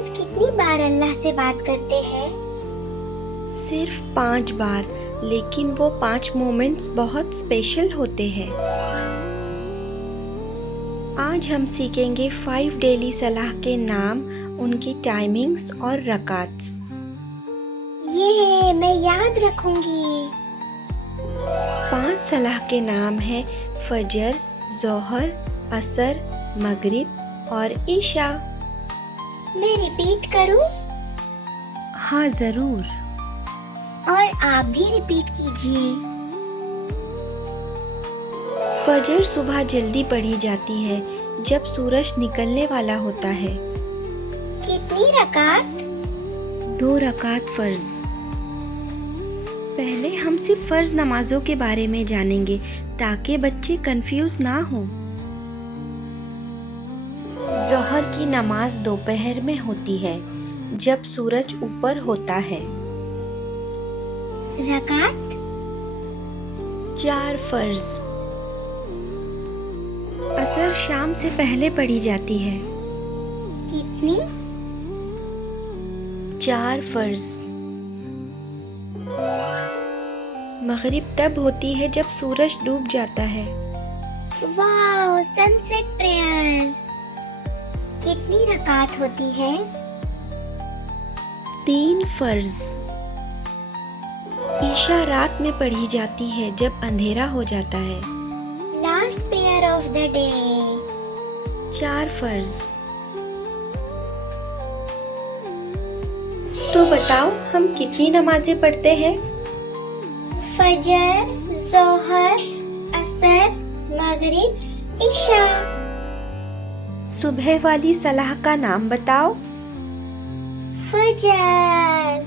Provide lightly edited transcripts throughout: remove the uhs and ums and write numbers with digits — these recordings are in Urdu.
روز کتنی بار اللہ سے بات کرتے ہیں؟ صرف 5 بار، لیکن وہ 5 مومنٹس بہت اسپیشل ہوتے ہیں۔ آج ہم سیکھیں گے 5 ڈیلی صلاح کے نام، ان کی ٹائمنگز اور رکعتس۔ یہ میں یاد رکھوں گی۔ 5 صلاح کے نام ہیں فجر، ظہر، عصر، مغرب اور عشاء۔ میں ریپیٹ کروں؟ ہاں ضرور۔ اور آپ بھی ریپیٹ کیجیے۔ فجر صبح جلدی پڑھی جاتی ہے جب سورج نکلنے والا ہوتا ہے۔ کتنی رکعت؟ 2 رکعت فرض۔ پہلے ہم صرف فرض نمازوں کے بارے میں جانیں گے تاکہ بچے کنفیوز نہ ہوں۔ ظہر کی نماز دوپہر میں ہوتی ہے جب سورج اوپر ہوتا ہے۔ رکعت؟ 4 فرض۔ عصر شام سے پہلے پڑھی جاتی ہے۔ کتنی؟ 4 فرض۔ مغرب تب ہوتی ہے جب سورج ڈوب جاتا ہے۔ واو، سن سیٹ پریئر۔ کتنی رکعت ہوتی ہے؟ 3 فرض۔ عشاء رات میں پڑھی جاتی ہے جب اندھیرا ہو جاتا ہے۔ Last prayer of the day. 4 فرض۔ تو بتاؤ ہم کتنی نمازیں پڑھتے ہیں؟ فجر، ظہر، عصر، مغرب، عشاء۔ صبح والی صلاح کا نام بتاؤ۔ فجر۔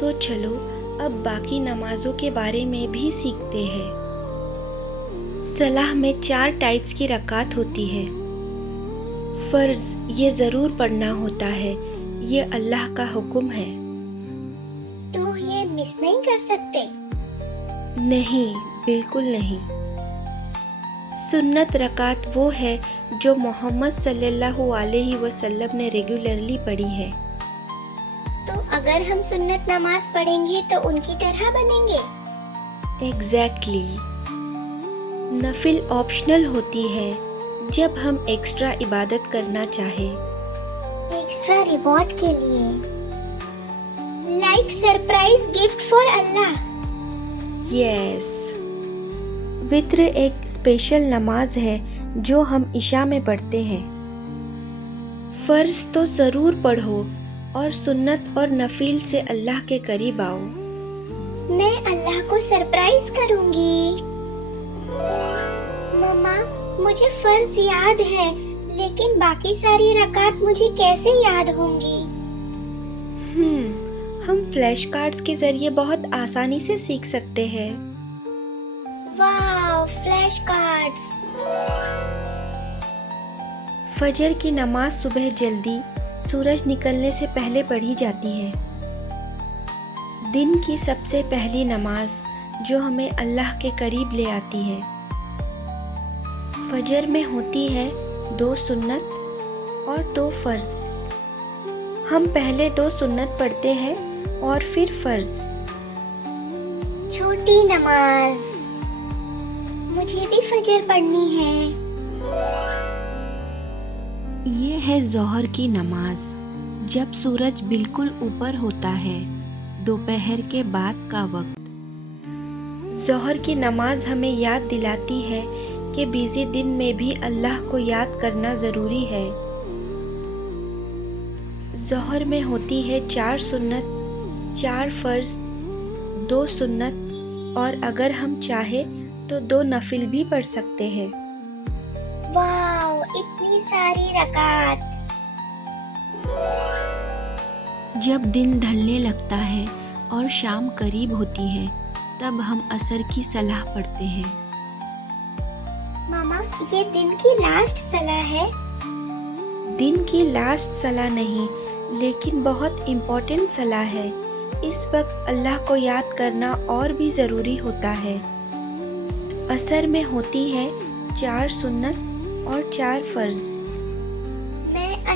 تو چلو اب باقی نمازوں کے بارے میں بھی سیکھتے ہیں۔ صلاح میں 4 ٹائپس کی رکعت ہوتی ہے۔ فرض یہ ضرور پڑھنا ہوتا ہے، یہ اللہ کا حکم ہے۔ تو یہ مس نہیں کر سکتے؟ نہیں، بالکل نہیں۔ سنت رکعت وہ ہے جو محمد صلی اللہ علیہ وسلم نے ریگولرلی پڑھی ہے۔ تو اگر ہم سنت نماز پڑھیں گے تو ان کی طرح بنیں گے؟ ایگزیکٹلی۔ نفل آپشنل ہوتی ہے جب ہم ایکسٹرا عبادت کرنا چاہیں۔ ایکسٹرا ریوارڈ کے لیے، لائک سرپرائز گفٹ فار اللہ۔ یس۔ وتر ایک اسپیشل نماز ہے جو ہم عشاء میں پڑھتے ہیں۔ فرض تو ضرور پڑھو اور سنت اور نفل سے اللہ کے قریب آؤ۔ میں اللہ کو سرپرائز کروں گی۔ مما، مجھے فرض یاد ہے لیکن باقی ساری رکعت مجھے کیسے یاد ہوں گی؟ ہم فلیش کارڈز کے ذریعے بہت آسانی سے سیکھ سکتے ہیں۔ واو، فلیش کارڈز۔ فجر کی نماز صبح جلدی سورج نکلنے سے پہلے پڑھی جاتی ہے۔ دن کی سب سے پہلی نماز جو ہمیں اللہ کے قریب لے آتی ہے۔ فجر میں ہوتی ہے 2 سنت اور 2 فرض۔ ہم پہلے 2 سنت پڑھتے ہیں اور پھر فرض۔ چھوٹی نماز، مجھے بھی فجر پڑھنی ہے۔ یہ ہے ظہر کی نماز جب سورج بالکل اوپر ہوتا ہے، دوپہر کے بعد کا وقت۔ ظہر کی نماز ہمیں یاد دلاتی ہے کہ بیزی دن میں بھی اللہ کو یاد کرنا ضروری ہے۔ ظہر میں ہوتی ہے 4 سنت، 4 فرض، 2 سنت اور اگر ہم چاہیں تو 2 نفل بھی پڑھ سکتے ہیں۔ واو، اتنی ساری رکعت۔ جب دن ڈھلنے لگتا ہے اور شام قریب ہوتی ہے تب ہم عصر کی صلاح پڑھتے ہیں۔ ماما، یہ دن کی لاسٹ صلاح ہے؟ دن کی لاسٹ صلاح نہیں، لیکن بہت امپورٹنٹ صلاح ہے۔ اس وقت اللہ کو یاد کرنا اور بھی ضروری ہوتا ہے۔ عصر میں ہوتی ہے 4 سنت اور 4 فرض۔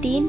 3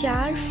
4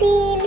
3